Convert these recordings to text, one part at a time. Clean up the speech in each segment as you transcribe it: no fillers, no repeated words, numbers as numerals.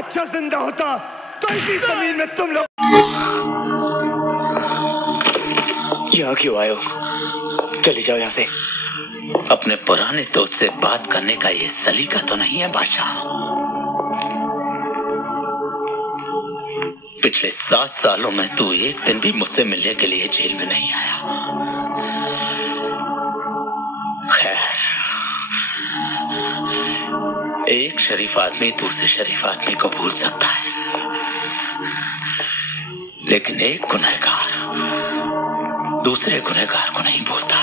बादशाह जिंदा होता तो इसी जमीन में तुम लोग यहाँ क्यों आए हो? चले जाओ यहाँ से। अपने पुराने दोस्त से बात करने का ये सलीका तो नहीं है बादशाह। पिछले 7 सालों में तू एक दिन भी मुझसे मिलने के लिए जेल में नहीं आया। खैर, एक शरीफ आदमी दूसरे शरीफ आदमी को भूल सकता है, लेकिन एक गुनहगार दूसरे गुनहगार को नहीं भूलता।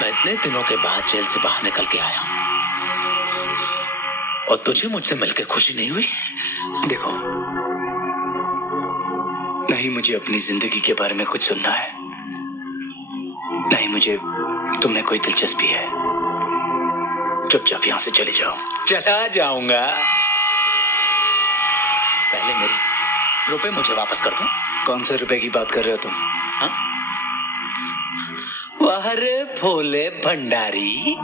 मैं इतने दिनों के बाद जेल से बाहर निकल के आया हूं और तुझे मुझसे मिलकर खुशी नहीं हुई? देखो, नहीं मुझे अपनी जिंदगी के बारे में कुछ सुनना है, नहीं मुझे तुमने कोई दिलचस्पी है। चुपचाप यहां से चले जाओ। चला जाऊंगा। पहले मेरे रुपए मुझे वापस कर दो। कौन से रुपए की बात कर रहे हो तुम? वाह रे भोले भंडारी,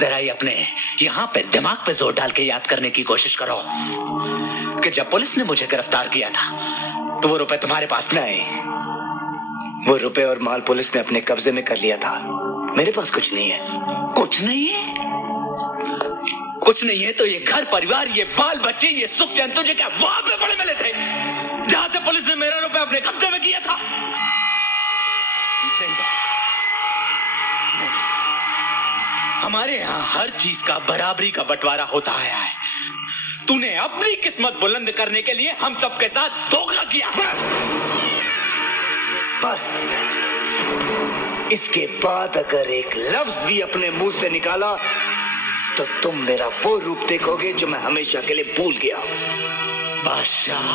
जरा ये अपने यहाँ पे दिमाग पे जोर डाल के याद करने की कोशिश करो कि जब पुलिस ने मुझे गिरफ्तार किया था तो वो रुपए तुम्हारे पास नहीं। वो रुपए और माल पुलिस ने अपने कब्जे में कर लिया था। मेरे पास कुछ नहीं है। कुछ नहीं है? कुछ नहीं है तो ये घर परिवार, ये बाल बच्चे, ये सुख चैन तुझे क्या वहां पे बड़े मिले थे जहां से पुलिस ने मेरा रुपए अपने कब्जे में किया था? नहीं। हमारे यहाँ हर चीज का बराबरी का बंटवारा होता आया है। तूने अपनी किस्मत बुलंद करने के लिए हम सबके साथ धोखा किया। बस इसके बाद अगर एक लफ्ज भी अपने मुंह से निकाला तो तुम मेरा वो रूप देखोगे जो मैं हमेशा के लिए भूल गया। बादशाह,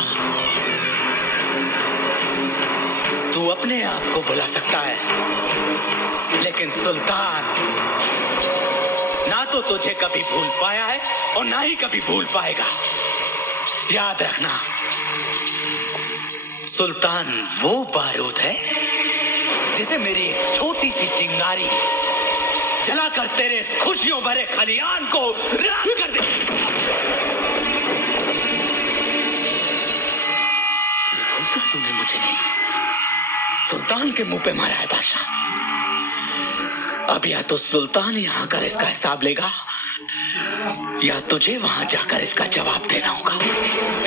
तू अपने आप को बुला सकता है, लेकिन सुल्तान ना तो तुझे कभी भूल पाया है और ना ही कभी भूल पाएगा। याद रखना, सुल्तान वो बारूद है जिसे मेरी एक छोटी सी चिंगारी जलाकर तेरे खुशियों भरे खलियान को राख कर दे। तूने मुझे नहीं, सुल्तान के मुंह पे मारा है बादशाह। अब या तो सुल्तान यहाँ आकर इसका हिसाब लेगा या तुझे वहां जाकर इसका जवाब देना होगा।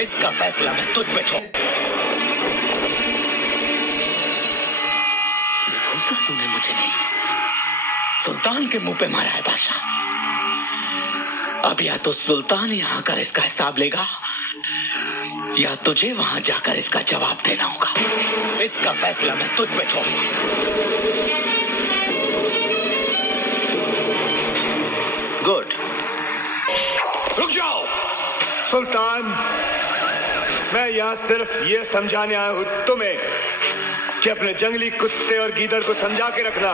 इसका फैसला मैं तुझ पे छोड़। तूने मुझे नहीं, सुल्तान के मुंह पे मारा है बादशाह। अब या तो सुल्तान यहाँ आकर इसका हिसाब लेगा या तुझे वहां जाकर इसका जवाब देना होगा। इसका फैसला मैं तुझ पे छोड़ूंगा। गुड, रुक जाओ। सुल्तान, मैं यहाँ सिर्फ ये समझाने आया हूँ तुम्हें कि अपने जंगली कुत्ते और गीदड़ को समझा के रखना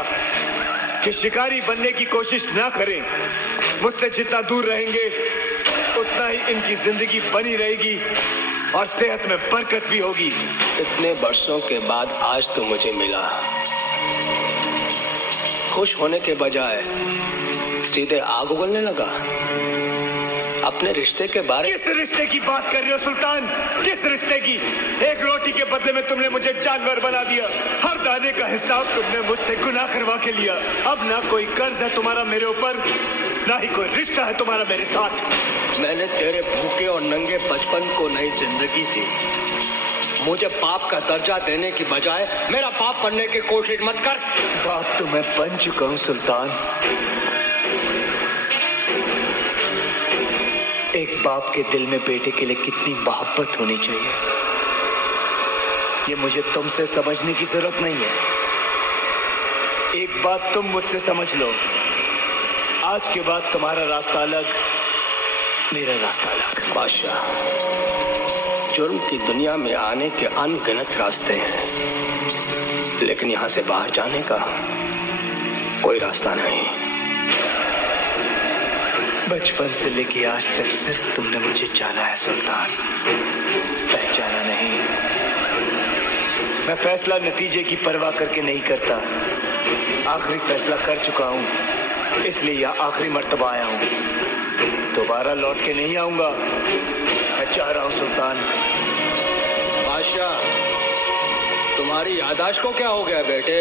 कि शिकारी बनने की कोशिश ना करें। मुझसे जितना दूर रहेंगे उतना ही इनकी जिंदगी बनी रहेगी और सेहत में बरकत भी होगी। इतने वर्षों के बाद आज तो मुझे मिला। खुश होने के बजाय सीधे आग उगलने लगा। अपने रिश्ते के बारे में। किस रिश्ते की बात कर रहे हो सुल्तान? किस रिश्ते की? एक रोटी के बदले में तुमने मुझे जानवर बना दिया। हर दाने का हिसाब तुमने मुझसे गुनाह करवा के लिया। अब ना कोई कर्ज है तुम्हारा मेरे ऊपर, ना ही कोई रिश्ता है तुम्हारा मेरे साथ। मैंने तेरे भूखे और नंगे बचपन को नई जिंदगी दी। मुझे पाप का दर्जा देने की बजाय मेरा पाप बनने की कोशिश मत कर। पाप तो मैं बन चुका हूं सुल्तान। एक बाप के दिल में बेटे के लिए कितनी मोहब्बत होनी चाहिए, ये मुझे तुमसे समझने की जरूरत नहीं है। एक बात तुम मुझसे समझ लो, आज के बाद तुम्हारा रास्ता अलग, मेरा रास्ता अलग। बादशाह, जुर्म की दुनिया में आने के अनगिनत रास्ते हैं, लेकिन यहाँ से बाहर जाने का कोई रास्ता नहीं। बचपन से लेके आज तक सिर्फ तुमने मुझे जाना है सुल्तान, पहचाना नहीं। मैं फैसला नतीजे की परवाह करके नहीं करता। आखिरी फैसला कर चुका हूं, इसलिए यह आखिरी मर्तबा आया हूं। दोबारा लौट के नहीं आऊंगा। मैं चाह रहा हूं सुल्तान। बादशाह, तुम्हारी याददाश्त को क्या हो गया बेटे?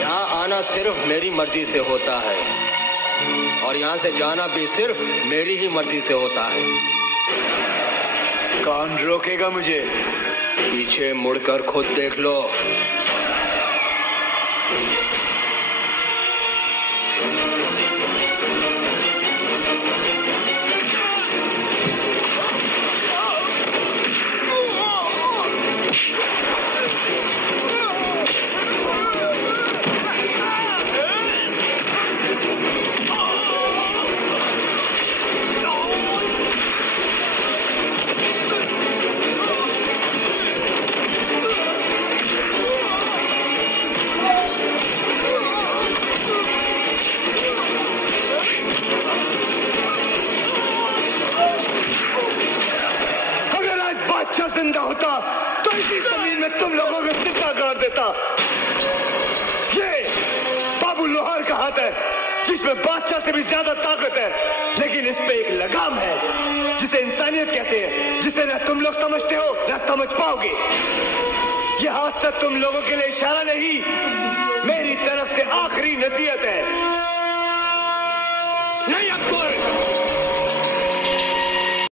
यहाँ आना सिर्फ मेरी मर्जी से होता है और यहाँ से जाना भी सिर्फ मेरी ही मर्जी से होता है। कौन रोकेगा मुझे? पीछे मुड़कर खुद देख लो। जिंदा होता तो इसी जमीन में तुम लोगों को जिंदा कर देता। ये बाबू लोहार का हाथ है जिसमें बादशाह से भी ज्यादा ताकत है, लेकिन इस पे एक लगाम है जिसे इंसानियत कहते हैं, जिसे न तुम लोग समझते हो न समझ पाओगे। यह हाथ से तुम लोगों के लिए इशारा नहीं, मेरी तरफ से आखिरी नसीहत है। नहीं अकबर,